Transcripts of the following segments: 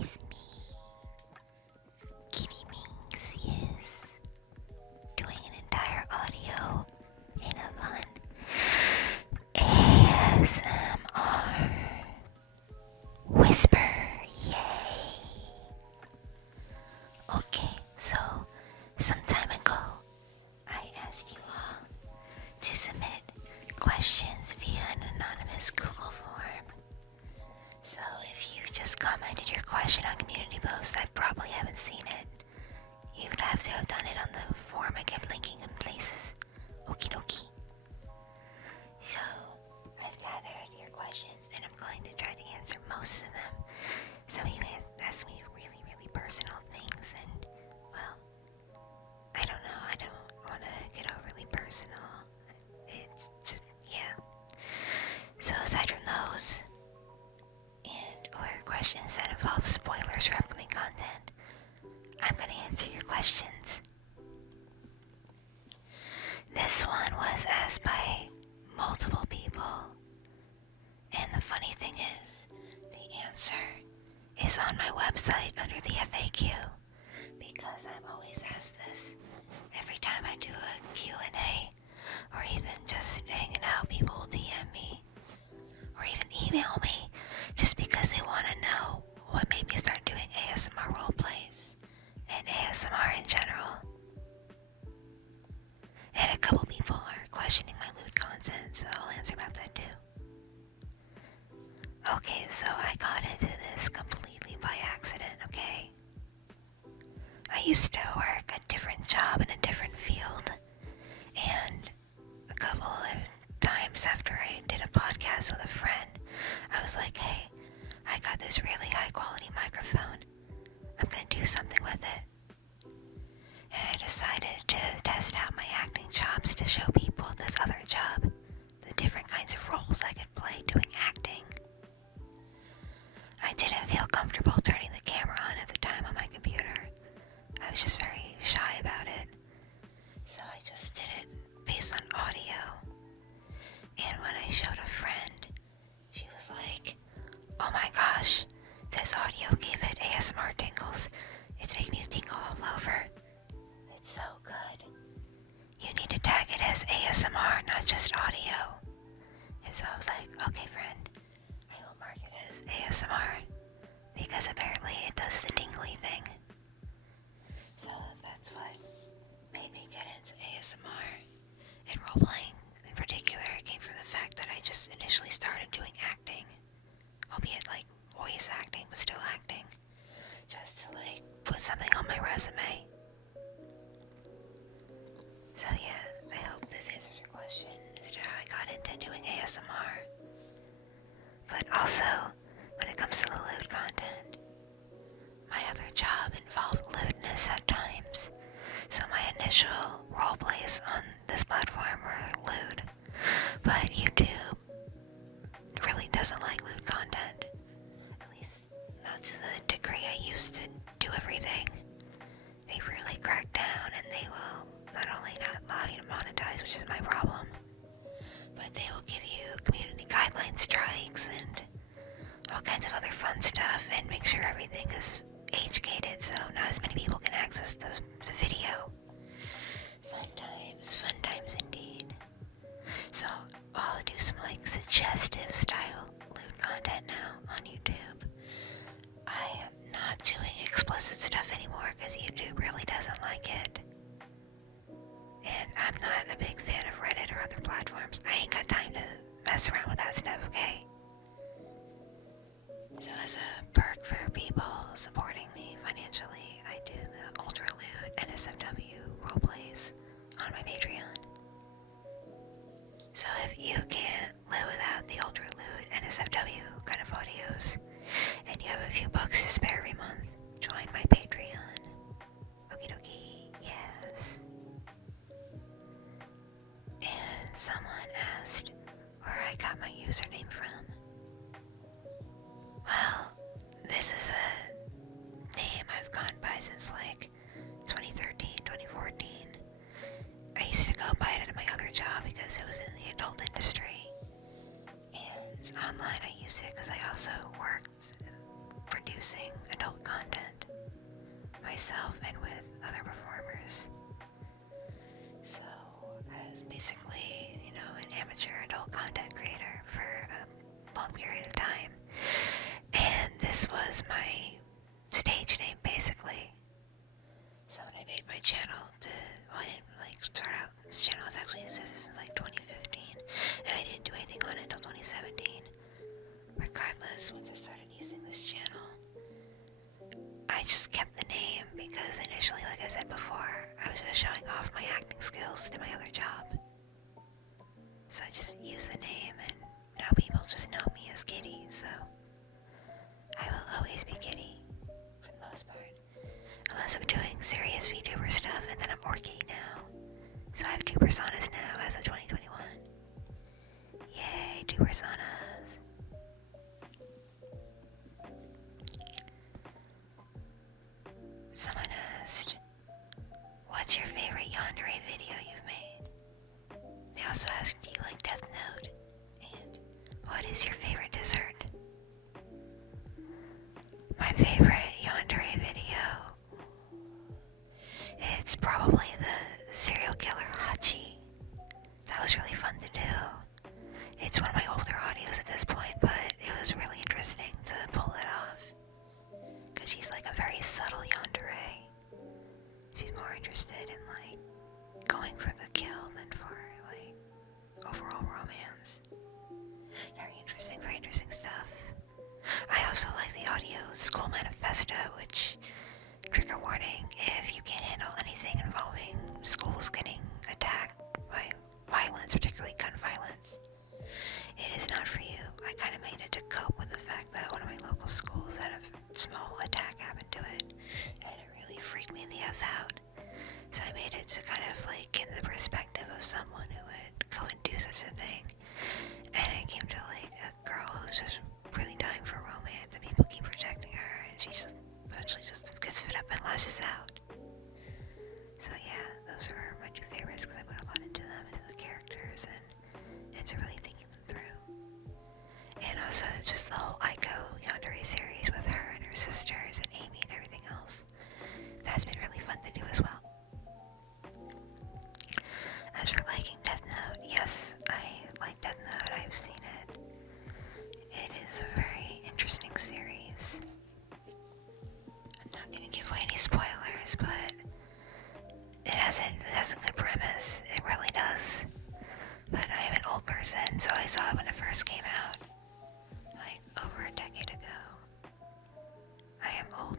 is me, Kitti Minx, yes, doing an entire audio in a fun ASMR whisper, yay! Okay, so some time ago, I asked you all to submit questions via an anonymous Google form. So if you just commented your question on community posts, I probably haven't seen it. You would have to have done it on the form I kept linking in places. Okie dokie. So, I've gathered your questions and I'm going to try to answer most of them. Some of you asked me really, really personal things and, well, I don't know, I don't want to get overly personal. It's just, yeah. So aside from those, or questions that involve spoilers for upcoming content, I'm going to answer your questions. This one was asked by multiple people, and the funny thing is, the answer is on my website under the FAQ, because I'm always asked this every time I do a Q&A, or even just hanging out, people will DM me, or even email me, just because they want to know what made me start doing ASMR roleplays, and ASMR in general. And a couple people are questioning my lewd content, so I'll answer about that too. Okay, so I got into this completely by accident, okay? I used to work a different job in a different field, and a couple of times after I did a podcast with a friend, I was like, hey, I got this really high quality microphone. I'm gonna do something with it. And I decided to test out my acting chops to show people this other job, the different kinds of roles I could play doing acting. I didn't feel comfortable turning the camera on at the time on my computer. I was just very shy about it. So I just did it based on audio. And when I showed a friend, she was like, oh my gosh, this audio gave it ASMR tingles. It's making me tingle all over. It's so good. You need to tag it as ASMR, not just audio. And so I was like, okay friend, I will mark it as ASMR, because apparently it does the tingly thing. So that's what made me get into ASMR. And roleplaying in particular came from the fact that I just initially started doing acting, albeit like voice acting, but still acting, just to like put something on my resume. So yeah, I hope this answers your question as to how I got into doing ASMR. But also, when it comes to the lewd content, my other job involved lewdness at times. So my initial roleplays on this platform were lewd. But YouTube really doesn't like lewd content. At least not to the degree I used to do everything. They really crack down and they will not only not allow you to monetize, which is my problem, but they will give you community guideline strikes and all kinds of other fun stuff and make sure everything is age-gated so not as many people can access the video. Fun times indeed. So I'll do some like suggestive style lewd content now on YouTube. I am not doing explicit stuff anymore because YouTube really doesn't like it. And I'm not a big fan of Reddit or other platforms. I ain't got time to mess around with that stuff, okay? So as a perk for people supporting me financially, I do the ultra lewd NSFW roleplays on my Patreon. So if you can't live without the ultra lewd NSFW kind of audios, and you have a few bucks to spare every month, join my Patreon. Okie dokie, yes. And someone asked where I got my username from. Well, this is a name I've gone by since like 2013, 2014. I used to go by it at my other job because it was in the adult industry. And online I used it because I also worked producing adult content myself and with other performers. So I was basically, an amateur adult content creator for a long period of time. And this was my stage name, basically. So when I made my channel I didn't start out, this channel has actually existed since 2015, and I didn't do anything on it until 2017. Regardless, once I started using this channel, I just kept the name because initially, like I said before, I was just showing off my acting skills to my other job. So I just used the name, and now people just know me as Kitti, so I will always be Kitti, for the most part. Unless I'm doing serious Vtuber stuff, and then I'm Orky now. So I have 2 personas now as of 2021. Yay, 2 personas. Someone asked, what's your favorite yandere video you've made? They also asked, do you like Death Note? And what is your favorite dessert? My favorite yandere video, it's probably the serial killer Hachi. That was really fun to do. It's one of my older audios at this point, but it was really interesting to pull it off. Because she's like a very subtle yandere. She's more interested in going for the kill than for overall romance. Very interesting stuff. I also like the audio School Manifesto, which, trigger warning, if you can't handle anything involving schools getting attacked by violence, particularly gun violence, it is not for you. I kind of made it to cope with the fact that one of my local schools had a small attack happen to it, and it really freaked me the F out. So I made it to kind of get the perspective of someone who would go and do such a thing. And it came to a girl who's just really dying for romance, and people keep rejecting her, and she just eventually just gets fed up and lashes out. So yeah, those are my 2 favorites because I put a lot into them, into the characters, and into really thinking them through. And also just the whole Aiko yandere series with her and her sisters and Amy and everything else. That's been really fun to do as well. As for liking Death Note, yes, I like Death Note. I've seen it. It is a very interesting series. I'm not going to give away any spoilers, but it has a good premise. It really does. But I am an old person, so I saw it when it first came out, over a decade ago. I am old.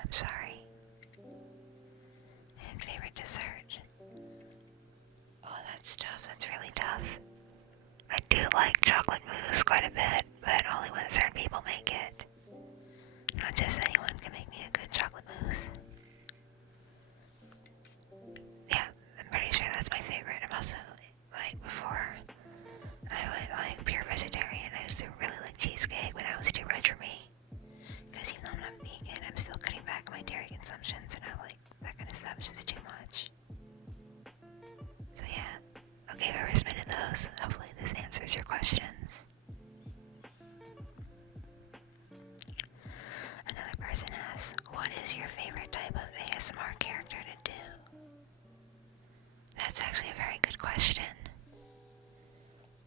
I'm sorry. And favorite dessert? Oh, that's tough. That's really tough. I do like chocolate mousse quite a bit, but only when certain people make it. Not just anyone can make me a good chocolate mousse. Yeah, I'm pretty sure that's my favorite. I'm also, before I went, pure vegetarian, I used to really like cheesecake when I was too red for me. Because even though I'm not vegan, I'm still cutting back on my dairy consumption, so now, that kind of stuff is just too much. So yeah, okay, whoever submitted those, hopefully this answers your questions. Another person asks, what is your favorite type of ASMR character to do? That's actually a very good question.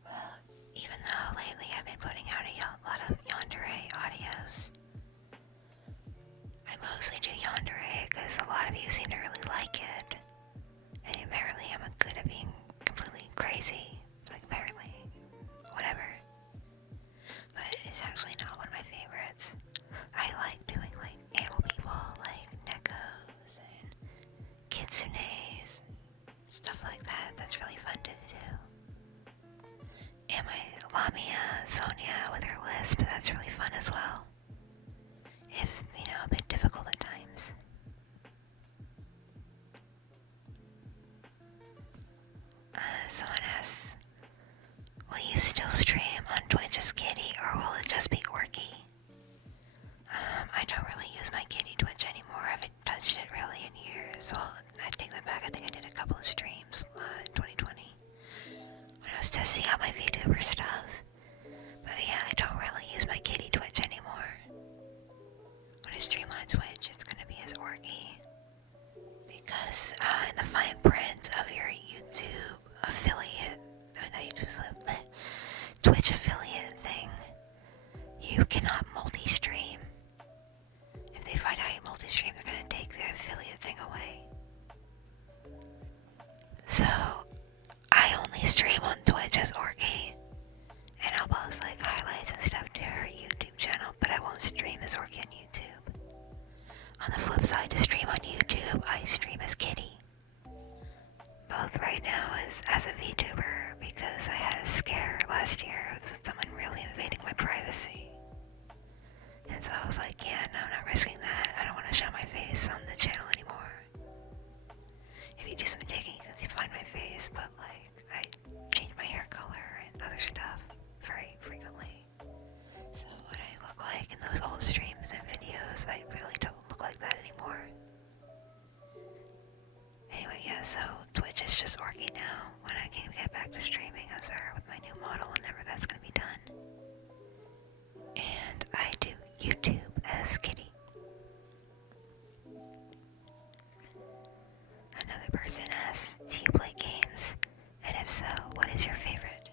Well, even though lately I've been putting out a lot of yandere audios, I mostly do yandere because a lot of you seem to really like it. And apparently I'm good at being completely crazy. Apparently. Whatever. But it's actually not one of my favorites. I like doing animal people, Nekos and Kitsunes, stuff like that. That's really fun to do. And my Lamia, Sonia with her lisp, that's really fun as well. If, a bit difficult at times. Someone asks, will you still stream on Twitch as Kitti, or will it just be Orky? I don't really use my Kitti Twitch anymore. I haven't touched it really in years. Well, I take that back. I think I did a couple of streams in 2020 when I was testing out my Vtuber stuff. But yeah, I don't really use my Kitti Twitch anymore. Twitch affiliate thing. You cannot multi-stream. If they find out you multi-stream, they're gonna take the affiliate thing away. So, I only stream on Twitch as Orky, and I'll post like highlights and stuff to her YouTube channel, but I won't stream as Orky on YouTube. On the flip side, to stream on YouTube, I stream as Kitti. Both right now as a VTuber, because I had a scare last year with someone really invading my privacy. And so I was like, yeah, no, I'm not risking that. I don't want to show my face on the channel anymore. If you do some digging, you can find my face, but like, I change my hair color and other stuff very frequently. So what I look like in those old streams and videos, I really don't look like that anymore. Anyway, yeah, so Twitch is just Orky now. When I can get back to streaming as her with my new model, whenever that's gonna be done. And I do YouTube as Kitti. Another person asks, do you play games? And if so, what is your favorite?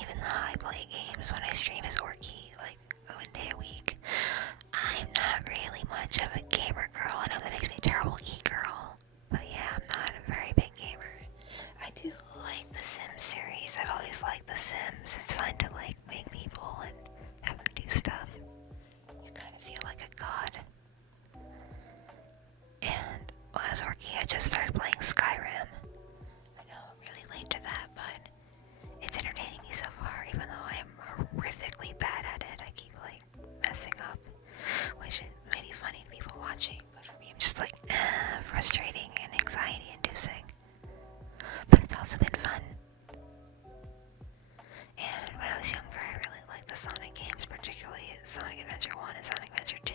Even though I play games when I stream as Orky, like 1 day a week, I'm not really much of a gamer girl. I know that makes me a terrible e-girl, but yeah, I'm not a very big gamer. I do like the Sims series. I've always liked the Sims. It's fun to like make people and have them do stuff. You kind of feel like a god. And well, as Orky, I just started playing Skyrim. I know I'm really late to that, but it's entertaining me so far, even though I am horrifically bad at it. I keep like messing up, which may be funny to people watching, but for me I'm just like, frustrating and anxiety inducing. But it's also been fun. And when I was younger, I really liked the Sonic games, particularly Sonic Adventure 1 and Sonic Adventure 2.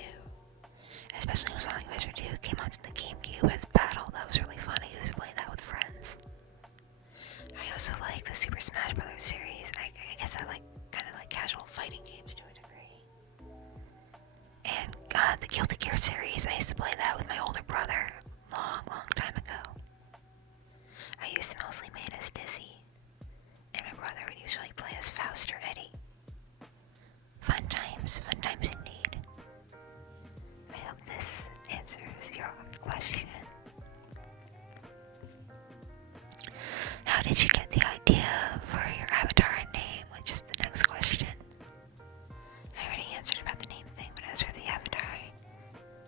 Especially when Sonic Adventure 2 came onto the GameCube as Battle. That was really fun. I used to play that with friends. I also like the Super Smash Bros. Series. I guess I like kind of like casual fighting games to a degree. And the Guilty Gear series, I used to play that with my older brother long time ago. I used to mostly main as Dizzy, and my brother would usually play as Faust or Eddie. Fun times indeed. I hope this answers your question. How did you get the idea for your avatar name, which is the next question? I already answered about the name thing, but as for the avatar,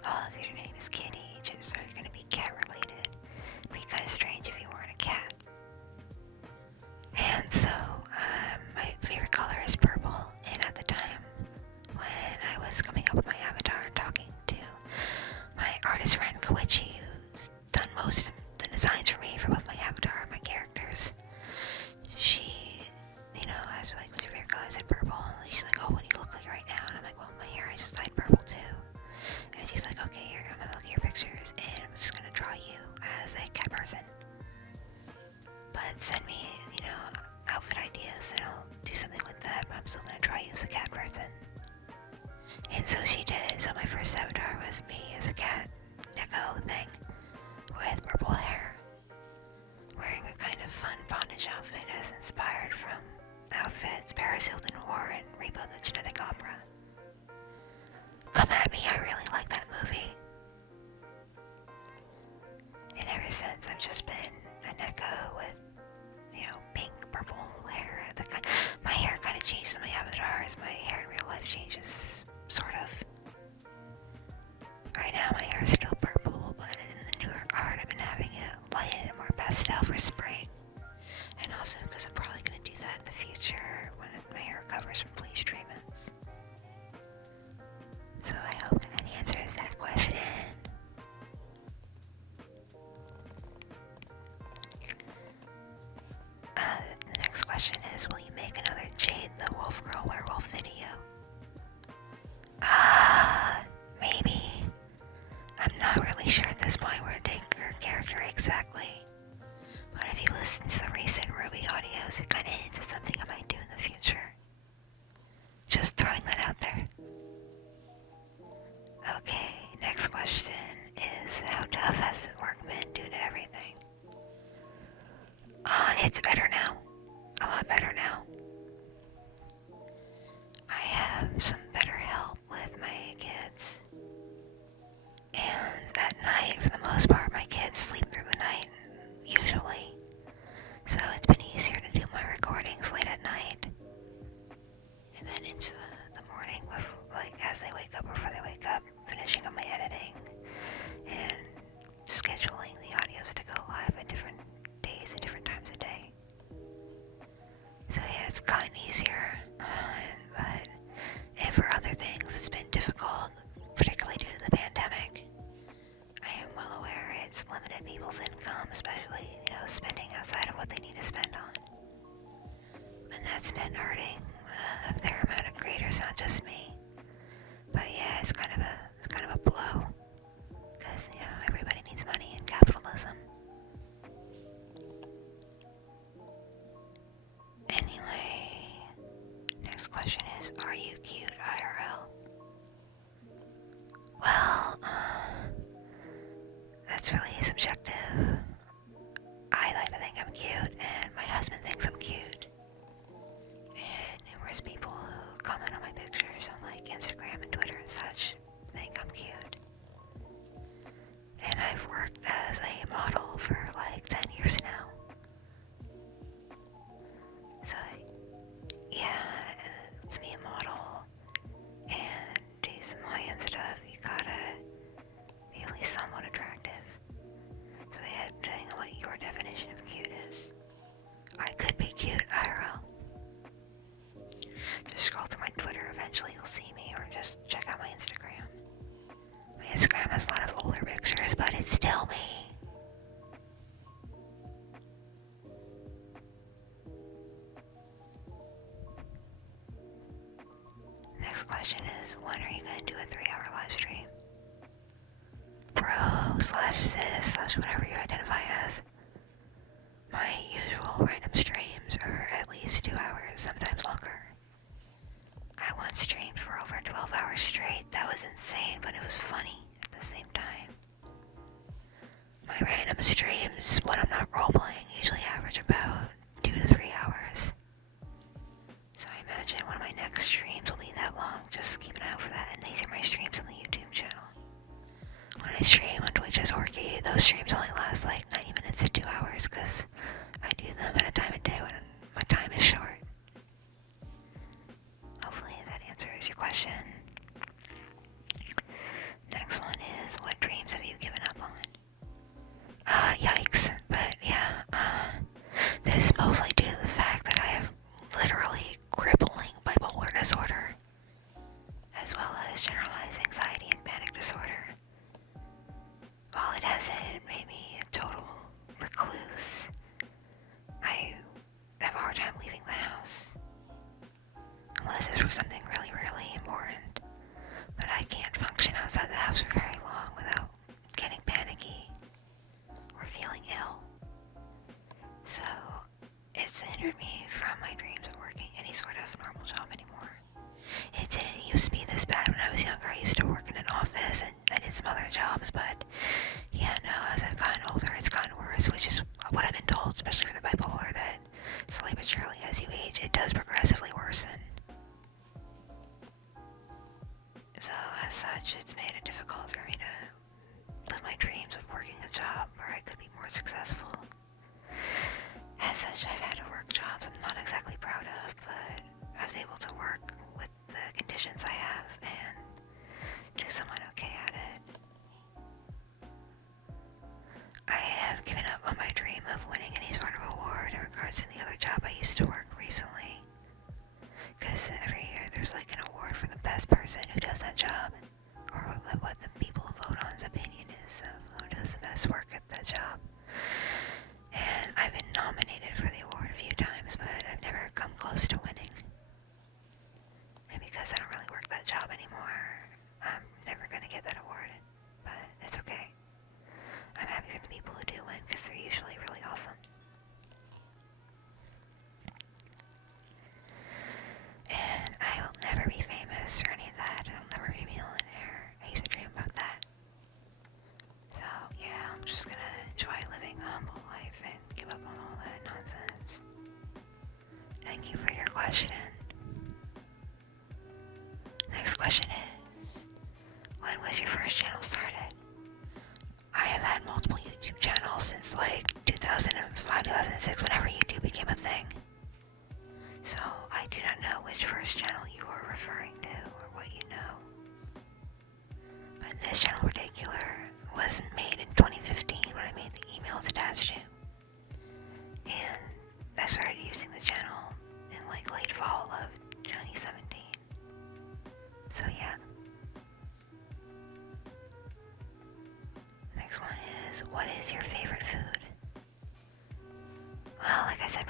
all of your name is Kitti, just are going to be cat related. It'd be kind of strange if you weren't a cat. And so, my favorite color is purple, and at the time when I was coming up with my avatar and talking to my artist friend Koichi, who's done most of the designs for me for both my avatar and my characters, she, asked like, what's your favorite color? I said purple, and she's like, oh, what do you look like right now? And I'm like, well, my hair, I just dyed purple too. And she's like, okay, here, I'm gonna look at your pictures, and I'm just gonna draw you as a cat person. But send me, outfit ideas, and I'll do something with that, but I'm still gonna draw you as a cat person. And so she did. So my first avatar was me as a cat Neko thing with purple hair, wearing a kind of fun bondage outfit as inspired from outfits Paris Hilton wore in Rebo the Genetic Opera. Come at me, I really like that movie. And ever since, I've just been a Neko with, pink, purple hair. My hair kind of changes in my avatar as my hair in real life changes, sort of. Right now, my hair is still purple, but in the newer art, I've been having it lighted and more pastel for spring. And also because I'm probably going to do that in the future when my hair recovers from bleach treatments. So I hope that answers that question. The next question is, will you make another Jade the Wolf Girl Werewolf video? Maybe. I'm not really sure at this point where to take her character exactly. But if you listen to the recent Ruby audios, it kind of hints at something I might do in the future. Just throwing that out there. Okay, next question is, how tough has work been due to everything? It's better now. A lot better now. spend on. And that's been hurting a fair amount of creators, not just me. But yeah, it's kind of a blow. Because, everybody needs money in capitalism. Anyway, next question is, are you cute IRL? Well, that's really subjective. I like to think I'm cute, and my husband thinks I'm cute. And numerous people who comment on my pictures on like Instagram and Twitter and such think I'm cute. And I've worked as a model for like 10 years now. So, yeah, to be a model and do some high-end stuff, you gotta be at least somewhat attractive. So yeah, depending on what your definition of cute is, I could be cute IRL. Just scroll through my Twitter, eventually you'll see me, or just check out my Instagram. My Instagram has a lot of older pictures, but it's still me. Next question is, when are you going to do a 3-hour live stream? Bro/sis/ whatever you identify as. My usual random streams are at least 2 hours, sometimes longer. I once streamed for over 12 hours straight. That was insane, but it was funny at the same time. My random streams, when I'm not roleplaying, usually average about 2 to 3 hours. So I imagine one of my next streams will be that long. Just keep an eye out for that. And these are my streams on the YouTube channel. When I stream on Twitch as Orky, those streams only last like 90 minutes to 2 hours because I do them at a time of day when my time is short. Hopefully that answers your question. Next one is, what dreams have you given up on? Yikes. But yeah, this is mostly due to the fact that I have literally crippling bipolar disorder, as well as generalized anxiety and panic disorder. While it hasn't made me a total recluse, I have a hard time leaving the house. Unless it's for something really, really important. But I can't function outside the house for very long without getting panicky or feeling ill. So, it's hindered me from my dreams of working any sort of normal job anymore. It didn't used to be this bad when I was younger. I used to work in an office and I did some other jobs, but yeah, no, as I've gotten older, it's gotten worse, which is what I've been told, especially for the bipolar, that slowly but surely as you age, it does progressively worsen. So, as such, it's made it difficult for me to live my dreams of working a job where I could be more successful. As such, I've had to work jobs I'm not exactly proud of, but I was able to work with the conditions I have and do somewhat okay at it. I have given up on my dream of winning any sort of award in regards to the other job I used to work recently. Because every year there's like an award for the best person who does that job, or what the people who vote on's opinion is of who does the best work at that job. And I've been nominated for the award a few times, but I've never come close to winning. And because I don't really work that job anymore, I'm never going to get that award. But it's okay. I'm happy for the people who do win, because they're usually really awesome. And I will never be famous or any of that. I'll never be a millionaire. I used to dream about that. So, yeah, I'm just gonna enjoy living a humble life and give up on all that nonsense. Thank you for your question. Next question is, when was your first channel started? I have had multiple YouTube channels since like 2005, 2006, whenever YouTube became a thing. So I do not know which first channel you are referring to or what you know. But this channel in particular was made in 2015 when I made the emails attached to. And I started using the channel in like late fall of 2017. So yeah. Next one is, what is your favorite food? Well, like I said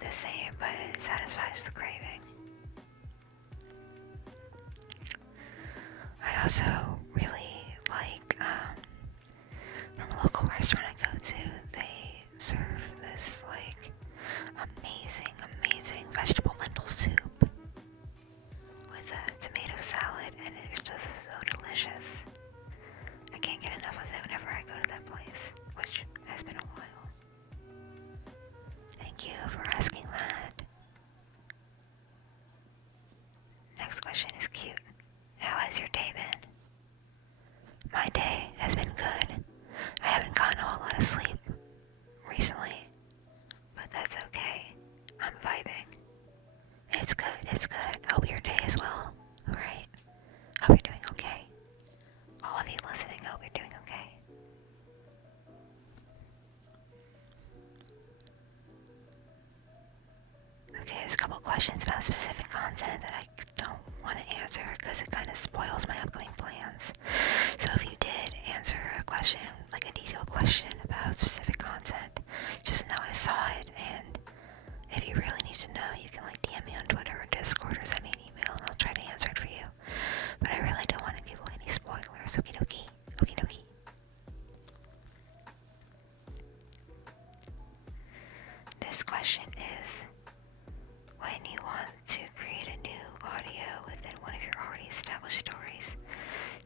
the same, but it satisfies the craving. I also really like, from a local restaurant I go to, they serve this, like, amazing vegetable lentil soup with a tomato salad, and it's just so delicious. I can't get enough of it whenever I go to that place, which has been a while. Thank you for asking that. Next question is cute. How has your day been? My day has been good. I haven't gotten a whole lot of sleep recently, but that's okay. I'm vibing. It's good, it's good. Hope your day is well, alright? Hope you're doing okay. All of you listening, hope you're doing okay. Okay, there's a couple questions about specific content that I don't want to answer because it kind of spoils my upcoming plans. So if you did answer a question, like a detailed question about specific content, just know I saw it, and if you really need to know, you can like DM me on Twitter or Discord or send me an email and I'll try to answer it for you. But I really don't want to give away any spoilers. Okie dokie. Okie dokie. This question is, when you want to create a new audio within one of your already established stories,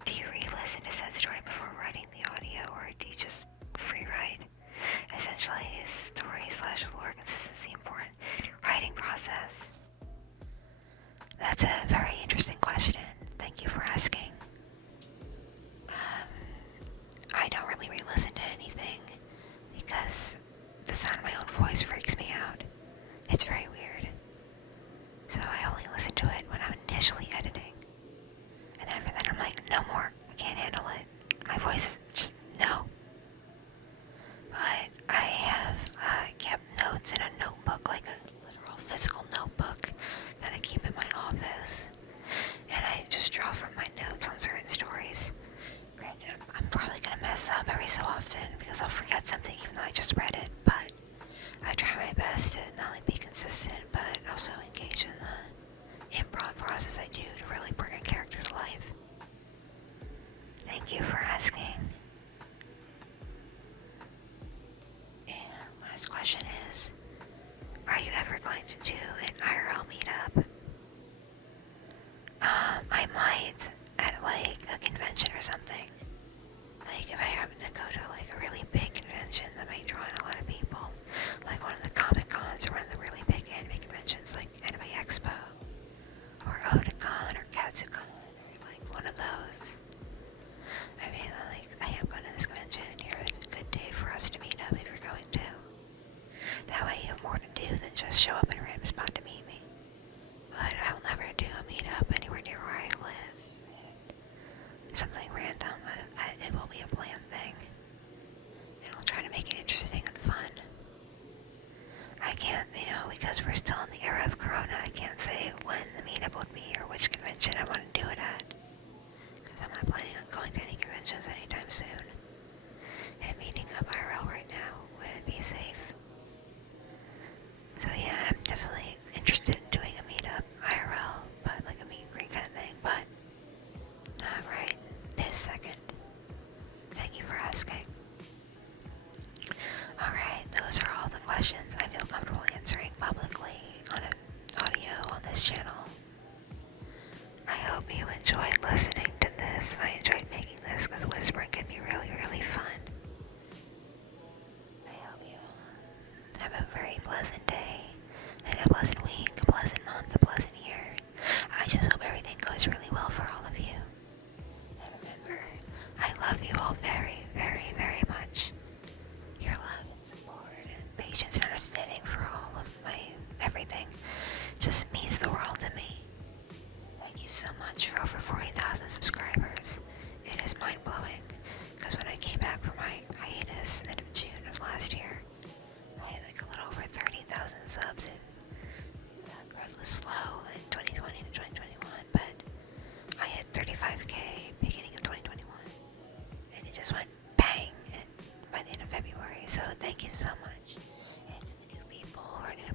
do you re-listen to said story before writing the audio, or do you just free write? Essentially, is story/lore consistency important in your writing process? That's a very interesting question. Thank you for asking. I don't really re-listen to anything because the sound of my own voice freaks me out. It's very weird. So I only listen to it when I'm initially editing. And then after that I'm like, no more. I can't handle it. My voice is just, no. But I have kept notes in a notebook, like a literal physical notebook that I keep in my office. And I just draw from my notes on certain stories. Granted, I'm probably going to mess up every so often because I'll forget something even though I just read it. But I try my best to not only be consistent, but also engage in the improv process I do to really bring a character to life. Thank you for asking. And last question is, are you ever going to do an IRL meetup? I might at like a convention or something. Like if I happen to go to like a really big convention that might draw in a lot of people, like one of the Comic Cons or one of the really big anime conventions like Anime Expo or Otakon or Katsucon, or like one of those. I mean, like, I am going to this convention. Here's a good day for us to meet up if you're going to. That way you have more to do than just show up in a random spot to meet me. But I'll never do a meetup anywhere near where I live. Something random. It will be a planned thing. And I'll try to make it interesting and fun. I can't, because we're still in the era of Corona, I can't say when the meetup would be or which convention I want to do it at. Because I'm not planning on going to any conventions anytime soon. And meeting up IRL right now wouldn't be safe. So yeah, I'm definitely interested in doing a meetup IRL, but like a meet and greet kind of thing, but not right this second. Thank you for asking. Alright, those are all the questions I feel comfortable answering publicly on an audio on this channel. I hope you enjoyed listening to this. I enjoyed making this because whispering can be really, really fun. I hope you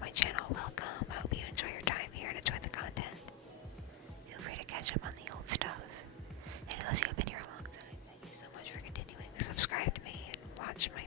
my channel, welcome. I hope you enjoy your time here and enjoy the content. Feel free to catch up on the old stuff. And those who have been here a long time, thank you so much for continuing to subscribe to me and watch my